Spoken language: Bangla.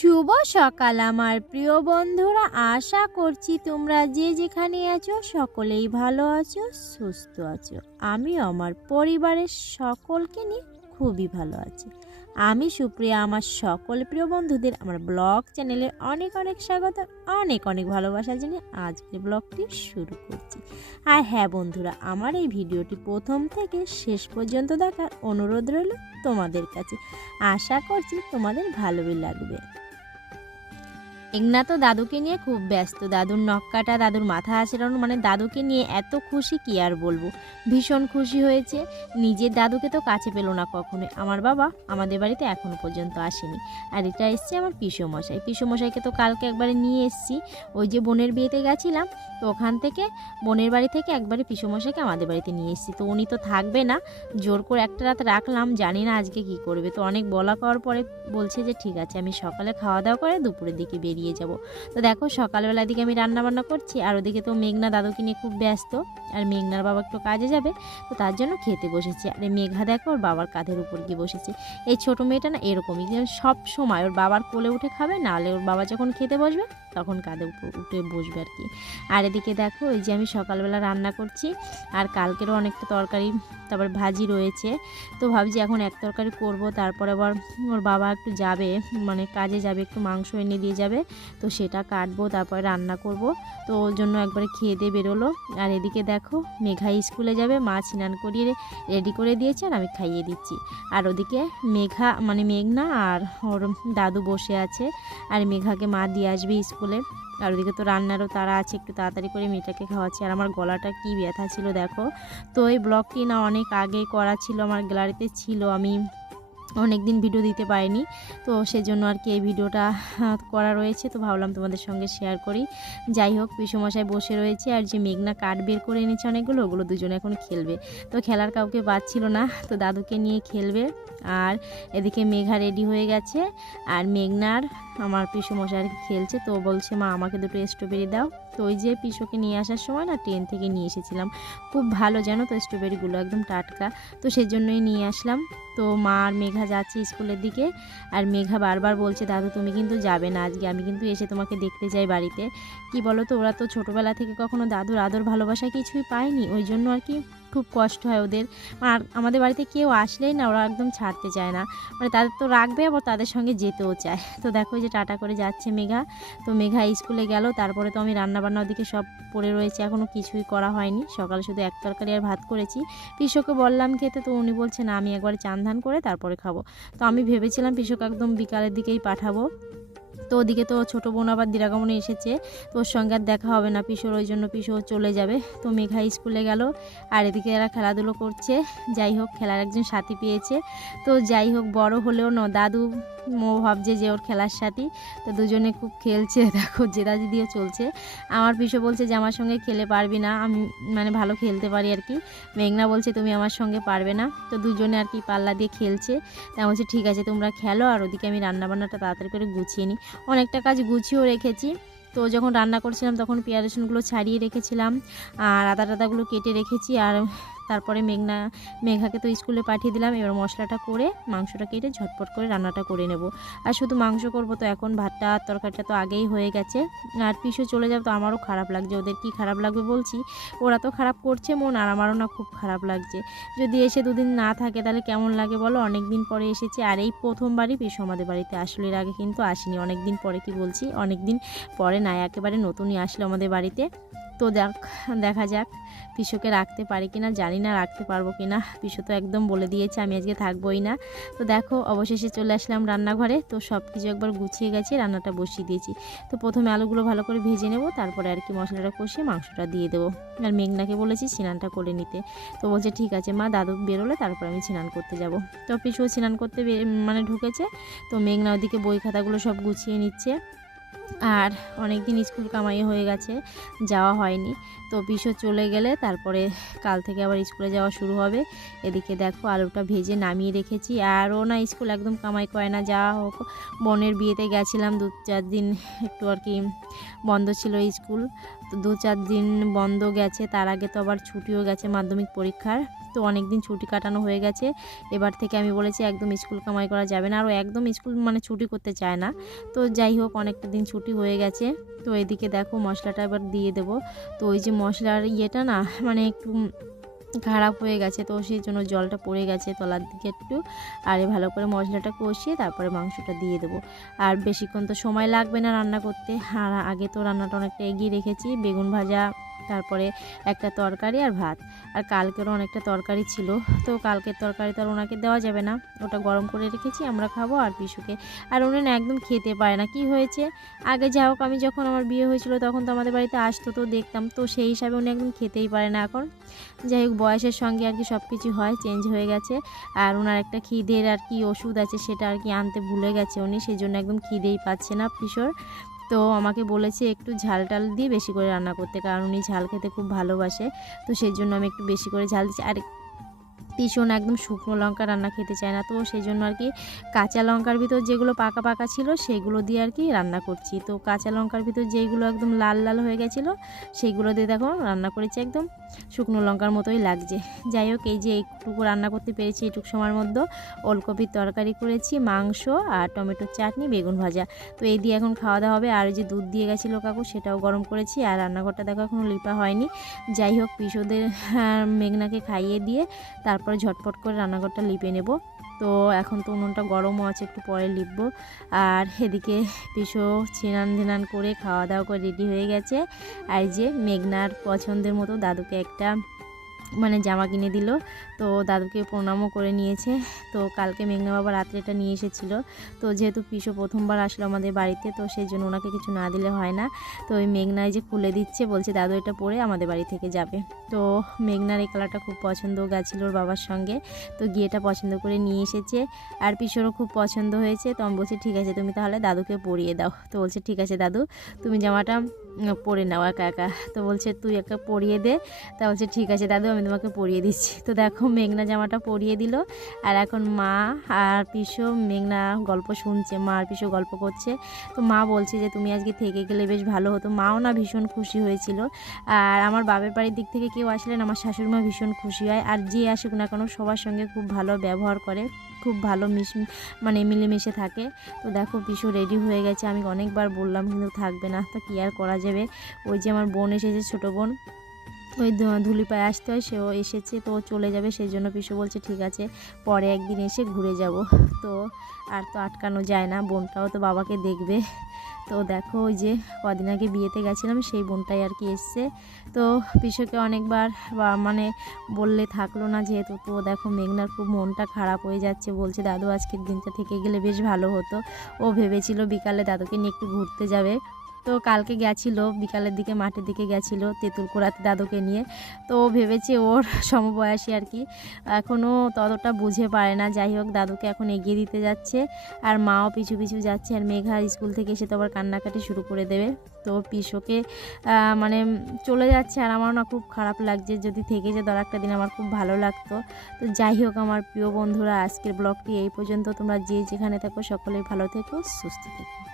শুভ সকাল আমার প্রিয় বন্ধুরা। আশা করছি তোমরা যে যেখানে আছো সকলেই ভালো আছো, সুস্থ আছো। আমি আমার পরিবারের সকলকে নিয়ে খুবই ভালো আছি। আমি সুপ্রিয়া, আমার সকল প্রিয় বন্ধুদের আমার ব্লগ চ্যানেলে অনেক অনেক স্বাগত, অনেক অনেক ভালোবাসা জানিয়ে আজকের ব্লগটি শুরু করছি। আর হ্যাঁ বন্ধুরা, আমার এই ভিডিওটি প্রথম থেকে শেষ পর্যন্ত দেখার অনুরোধ রইল তোমাদের কাছে। আশা করছি তোমাদের ভালোই লাগবে। মেঘনা তো দাদুকে নিয়ে খুব ব্যস্ত। দাদুর নখ কাটা, দাদুর মাথা আঁচড়ানো মানে দাদুকে নিয়ে এত খুশি কি আর বলব? ভীষণ খুশি হয়েছে। নিজের দাদুকে তো কাছে পেল না কখনো আমার বাবা আমাদের বাড়িতে এখনও পর্যন্ত আসেনি। আর এটা এসছে আমার পিসোমশাই। পিসোমশাইকে তো কালকে একবারে নিয়ে এসছি। ওই যে বোনের বিয়েতে গেছিলাম, তো ওখান থেকে বোনের বাড়ি থেকে একবারে পিসোমশাইকে আমাদের বাড়িতে নিয়ে এসেছি। তো উনি তো থাকবে না। জোর করে একটা রাত রাখলাম, জানি না আজকে কি করবে। তো অনেক বলা করার পরে বলছে যে, ঠিক আছে, আমি সকালে খাওয়া দাওয়া করে দুপুরের দিকে বেরিয়ে যাব। তো দেখো সকালবেলার দিকে আমি রান্না বান্না করছি, আর ওদিকে তো মেঘনা দাদুকে নিয়ে খুব ব্যস্ত, আর মেঘনার বাবা একটু কাজে যাবে, তো তার জন্য খেতে বসেছি। আর মেঘা দেখো ওর বাবার কাঁধের উপর গিয়ে বসেছে। এই ছোটো মেয়েটা না এরকমই সব সময় ওর বাবার কোলে উঠে খাবে, নাহলে ওর বাবা যখন খেতে বসবে, তখন কাঁধে উঠে বসবে আর কি। আর এদিকে দেখো ওই যে আমি সকালবেলা রান্না করছি, আর কালকেরও অনেকটা তরকারি, তারপর ভাজি রয়েছে। তো ভাবছি এখন এক তরকারি করব, তারপর আবার ওর বাবা একটু যাবে মানে কাজে যাবে, একটু মাংস এনে দিয়ে যাবে। তো সেটা কাটবো, তারপরে রান্না করব। তো ওর জন্য একবারে খেয়ে দিয়ে বেরোলো। আর এদিকে দেখো মেঘা স্কুলে যাবে, মা স্নান করিয়ে রেডি করে দিয়েছে আর আমি খাইয়ে দিচ্ছি। আর ওদিকে মেঘা মানে মেঘনা আর ওর দাদু বসে আছে। আর মেঘাকে মা দিয়ে আসবে স্কুলে। আর ওদিকে তো রান্নারও তারা আছে, একটু তাড়াতাড়ি করে মেয়েটাকে খাওয়াচ্ছি। আর আমার গলাটা কি ব্যথা ছিল, দেখো। তো এই ব্লগটি না অনেক আগে করা ছিল, আমার গ্যালারিতে ছিল। আমি অনেক দিন ভিডিও দিতে পারিনি। তো সেজন্য আর কি এই ভিডিওটা করা রয়েছে। তো ভাবলাম তোমাদের সঙ্গে শেয়ার করি। যাই হোক, পিসুমশাই বসে রয়েছে আর যে মেঘনা কাঠ বের করে এনেছে অনেকগুলো, ওগুলো দুজনে এখন খেলবে। তো খেলার কাউকে পাচ্ছিল না। তো দাদুকে নিয়ে খেলবে। আর এদিকে মেঘা রেডি হয়ে গেছে। আর মেঘনার আমার আর কি খেলছে, তো বলছে, মা, আমাকে দুটো স্ট্রবেরি দাও। তো ওই যে পিসোকে নিয়ে আসার সময় না ট্রেন থেকে নিয়ে এসেছিলাম। খুব ভালো জানো তো স্ট্রবেরিগুলো একদম টাটকা। তো সেজন্যই নিয়ে আসলাম। তো মা আর মেঘা যাচ্ছে স্কুলের দিকে। আর মেঘা বারবার বলছে, দাদু, তুমি কিন্তু যাবে না আজকে, আমি কিন্তু এসে তোমাকে দেখতে চাই বাড়িতে। কি বলো তো, ওরা তো ছোটোবেলা থেকে কখনো দাদুর আদর ভালোবাসা কিছুই পায়নি। ওই জন্য আর কি খুব কষ্ট হয় ওদের। আর আমাদের বাড়িতে কেউ আসলেই না, ওরা একদম ছাড়তে চায় না। মানে তাদের তো রাখবে, আবার তাদের সঙ্গে যেতেও চায়। তো দেখো যে টাটা করে যাচ্ছে মেঘা। তো মেঘা স্কুলে গেল, তারপরে তো আমি রান্নাবান্না ওদিকে সব পড়ে রয়েছে এখনও কিছুই করা হয়নি। সকালে শুধু এক তরকারি আর ভাত করেছি। পিসোকে বললাম খেতে, তো উনি বলছে, না, আমি একবার চান ধান করে তারপরে খাব। তো আমি ভেবেছিলাম পিসোকে একদম বিকালের দিকেই পাঠাবো। তো ওদিকে তো ছোটো বোন আবার দিরাগমনে এসেছে, তো ওর সঙ্গে আর দেখা হবে না পিসোর, ওই জন্য পিসো চলে যাবে। তো মেঘা স্কুলে গেল, আর এদিকে এরা খেলাধুলো করছে। যাই হোক, খেলার একজন সাথী পেয়েছে। তো যাই হোক, বড় হলেও ন, দাদু, মো ভাবছে যে ওর খেলার সাথী। তো দুজনে খুব খেলছে, দেখো জেদাজি দিয়ে চলছে। আমার পিসো বলছে যে, আমার সঙ্গে খেলে পারবি না, আমি মানে ভালো খেলতে পারি আর কি। মেঘনা বলছে, তুমি আমার সঙ্গে পারবে না। তো দুজনে আর কি পাল্লা দিয়ে খেলছে। তা বলছে, ঠিক আছে, তোমরা খেলো, আর ওদিকে আমি রান্নাবান্নাটা তাড়াতাড়ি করে গুছিয়ে নিই। অনেকটা কাজ গুছিয়েও রেখেছি। তো যখন রান্না করছিলাম তখন পেঁয়াজ রসুনগুলো ছাড়িয়ে রেখেছিলাম। আর আদা টাদাগুলো কেটে রেখেছি। আর তারপরে মেঘনা, মেঘাকে তো স্কুলে পাঠিয়ে দিলাম। এবার মশলাটা করে মাংসটা কেটে ঝটপট করে রান্নাটা করে নেব। আর শুধু মাংস করব তো এখন, ভাতটা আর তরকারিটা তো আগেই হয়ে গেছে। আর পিছু চলে যাবে তো আমারও খারাপ লাগছে, ওদের কি খারাপ লাগবে বলছি? ওরা তো খারাপ করছে মন, আর আমারও না খুব খারাপ লাগছে। যদি এসে দুদিন না থাকে তাহলে কেমন লাগে বলো? অনেক দিন পরে এসেছে, আর এই প্রথমবারই পিসু আমাদের বাড়িতে আসলো। এর আগে কিন্তু আসেনি অনেক দিন পরে কি বলছি? অনেক দিন পরে না, একেবারে নতুনই আসলো আমাদের বাড়িতে। তো দেখ, দেখা যাক পিসুকে রাখতে পারি কি না জানি না রাখতে পারব কি না পিসু তো একদম বলে দিয়েছে, আমি আজকে থাকবোই না। তো দেখো, অবশেষে চলে আসলাম রান্নাঘরে। তো সব কিছু একবার গুছিয়ে গেছে, রান্নাটা বসিয়ে দিয়েছি। তো প্রথমে আলুগুলো ভালো করে ভেজে নেব, তারপরে আর কি মশলাটা কষিয়ে মাংসটা দিয়ে দেবো। আর মেঘনাকে বলেছি স্নানটা করে নিতে। তো বলছে, ঠিক আছে মা, দাদু বেরোলে তারপর আমি স্নান করতে যাব। তো পিসু স্নান করতে মানে ঢুকেছে। তো মেঘনা ওদিকে বই খাতাগুলো সব গুছিয়ে নিচ্ছে। আর অনেক দিন স্কুল কামাই হয়ে গেছে যাওয়া হয়নি। তো পিসো চলে গেলে তারপরে কাল থেকে আবার স্কুলে যাওয়া শুরু হবে। এদিকে দেখো আলুটা ভেজে নামিয়ে রেখেছি। আর ও না স্কুল একদম কামাই করে না, যা হোক। বোনের বিয়েতে গেছিলাম, দু চার দিন একটু আর কি বন্ধ ছিল স্কুল। তো দু চার দিন বন্ধ গেছে, তার আগে তো আবার ছুটিও গেছে মাধ্যমিক পরীক্ষার। তো অনেক দিন ছুটি কাটানো হয়ে গেছে। এবার থেকে আমি বলেছি, একদম স্কুল কামাই করা যাবে না। আর একদম স্কুল মানে ছুটি করতে চায় না। তো যাই হোক, অনেকটা দিন ছুটি হয়ে গেছে। তো এদিকে দেখো মশলাটা এবার দিয়ে দেবো। তো ওই যে মশলার ইয়েটা না মানে একটু খারাপ হয়ে গেছে, তো সেই জন্য জলটা পড়ে গেছে তলার দিকে একটু। আর ভালো করে মশলাটা কষিয়ে তারপরে মাংসটা দিয়ে দেবো। আর বেশিক্ষণ তো সময় লাগবে না রান্না করতে। আর আগে তো রান্নাটা অনেকটা এগিয়ে রেখেছি। বেগুন ভাজা তারপরে একটা তরকারি আর ভাত। আর কালকেরও অনেকটা তরকারি ছিল। তো কালকের তরকারি তো আর ওনাকে দেওয়া যাবে না। ওটা গরম করে রেখেছি, আমরা খাব আর পিসুকে আর উনি না একদম খেতে পারে না। কি হয়েছে? আগে যা হোক, আমি যখন আমার বিয়ে হয়েছিল তখন তো আমাদের বাড়িতে আসতো, তো দেখতাম। তো সেই হিসাবে উনি একদম খেতেই পারে না এখন। যাই হোক, বয়সের সঙ্গে আর কি সব কিছু হয় চেঞ্জ হয়ে গেছে। আর ওনার একটা খিদের আর কি ওষুধ আছে, সেটা আর কি আনতে ভুলে গেছে উনি। সেই জন্য একদম খিদেই পাচ্ছে না কিশোর তো আমাকে বলেছে একটু ঝাল টাল দিয়ে বেশি করে রান্না করতে, কারণ উনি ঝাল খেতে খুব ভালোবাসে। তো সেই জন্য আমি একটু বেশি করে ঝাল দিচ্ছি। আর ভীষণ একদম শুকনো লঙ্কা রান্না খেতে চায় না, তো সেই জন্য আর কি কাঁচা লঙ্কার ভিতর যেগুলো পাকা পাকা ছিল সেগুলো দিয়ে আর কি রান্না করছি। তো কাঁচা লঙ্কার ভিতর যেইগুলো একদম লাল লাল হয়ে গেছিল সেইগুলো দিয়ে দেখো রান্না করেছি একদম। শুকনো লঙ্কার মতোই লাগছে। যাই হোক, এই যে একটুকু রান্না করতে পেরেছি এটুকু সময়ের মধ্যে। ওলকপির তরকারি করেছি, মাংস আর টমেটোর চাটনি, বেগুন ভাজা। তো এই দিয়ে এখন খাওয়া দাওয়া হবে। আর যে দুধ দিয়ে গেছিল কাকু, সেটাও গরম করেছি। আর রান্নাঘরটা দেখো এখনও লিপা হয়নি। যাই হোক, পিসোদের মেঘনাকে খাইয়ে দিয়ে তারপরে ঝটপট করে রান্নাঘরটা লিপে নেব। তো এখন তো উনুনটা গরমও আছে, একটু পরে লিপবো। আর এদিকে পিসো ছিনান ধিনান করে খাওয়া দাওয়া করে রেডি হয়ে গেছে। আর যে মেঘনার পছন্দের মতো দাদুকে একটা মানে জামা কিনে দিল। তো দাদুকে প্রণামও করে নিয়েছে। তো কালকে মেঘনা বাবা রাত্রে এটা নিয়ে এসেছিল। তো যেহেতু পিসো প্রথমবার আসলো আমাদের বাড়িতে, তো সেই জন্য ওনাকে কিছু না দিলে হয় না। তো ওই মেঘনায় যে খুলে দিচ্ছে, বলছে, দাদু, এটা পরে আমাদের বাড়ি থেকে যাবে। তো মেঘনার এই কালারটা খুব পছন্দ গেছিল ওর বাবার সঙ্গে। তো গিয়ে এটা পছন্দ করে নিয়ে এসেছে। আর পিসোরও খুব পছন্দ হয়েছে। তো আমি বলছি, ঠিক আছে, তুমি তাহলে দাদুকে পরিয়ে দাও। তো বলছে, ঠিক আছে দাদু, তুমি জামাটা পরে নাও একা একা। তো বলছে, তুই একা পরিয়ে দে। তা বলছে, ঠিক আছে, দাদু, আমি তোমাকে পরিয়ে দিচ্ছি। তো দেখো, মেঘনা জামাটা পরিয়ে দিল। আর এখন মা আর পিসো মেঘনা গল্প শুনছে, মা আর পিসো গল্প করছে। তো মা বলছে যে, তুমি আজকে থেকে গেলে বেশ ভালো হতো। মাও না ভীষণ খুশি হয়েছিল। আর আমার বাপের বাড়ির দিক থেকে কেউ আসলেন আমার শাশুড়ি মা ভীষণ খুশি হয়। আর যে আসুক না কেন, সবার সঙ্গে খুব ভালো ব্যবহার করে। খুব ভালো মিশ মানে মিলেমিশে থাকে। তো দেখো পিসু রেডি হয়ে গেছে। আমি অনেকবার বললাম, কিন্তু থাকবে না। তো কী আর করা যাবে? ওই যে আমার বোন এসেছে, ছোটো বোন। ওই ধুলি পায়ে আসতে হয়, সেও এসেছে, তো চলে যাবে। সেই জন্য পিসু বলছে, ঠিক আছে, পরে একদিন এসে ঘুরে যাব। তো আর তো আটকানো যায় না, বোনটাও তো বাবাকে দেখবে। তো দেখো ওই যে কদিন আগে বিয়েতে গেছিলাম, সেই বোনটাই আর কি এসছে। তো পিসুকে অনেকবার মানে বললে থাকল না যেহেতু, তো দেখো মেঘনার খুব মনটা খারাপ হয়ে যাচ্ছে, বলছে, দাদু, আজকের দিনটা থেকে গেলে বেশ ভালো হতো। ও ভেবেছিল বিকালে দাদুকে নিয়ে একটু ঘুরতে যাবে। তো কালকে গেছিল, বিকালের দিকে মাঠের দিকে গেছিল তেঁতুল কোড়াতে দাদুকে নিয়ে। তো ভেবেছে ওর সমবয়সী আর কি। এখনও ততটা বুঝে পারে না। যাই হোক, দাদুকে এখন এগিয়ে দিতে যাচ্ছে। আর মাও পিছু পিছু যাচ্ছে আর মেঘা স্কুল থেকে এসে তো আবার কান্নাকাটি শুরু করে দেবে। তো পিসোকে মানে চলে যাচ্ছে আর আমার না খুব খারাপ লাগছে। যদি থেকে যেত আর একটা দিন আমার খুব ভালো লাগতো। তো যাই হোক, আমার প্রিয় বন্ধুরা, আজকের ব্লগটি এই পর্যন্ত। তোমরা যে যেখানে থাকো, সকলেই ভালো থেকো, সুস্থ থেকো।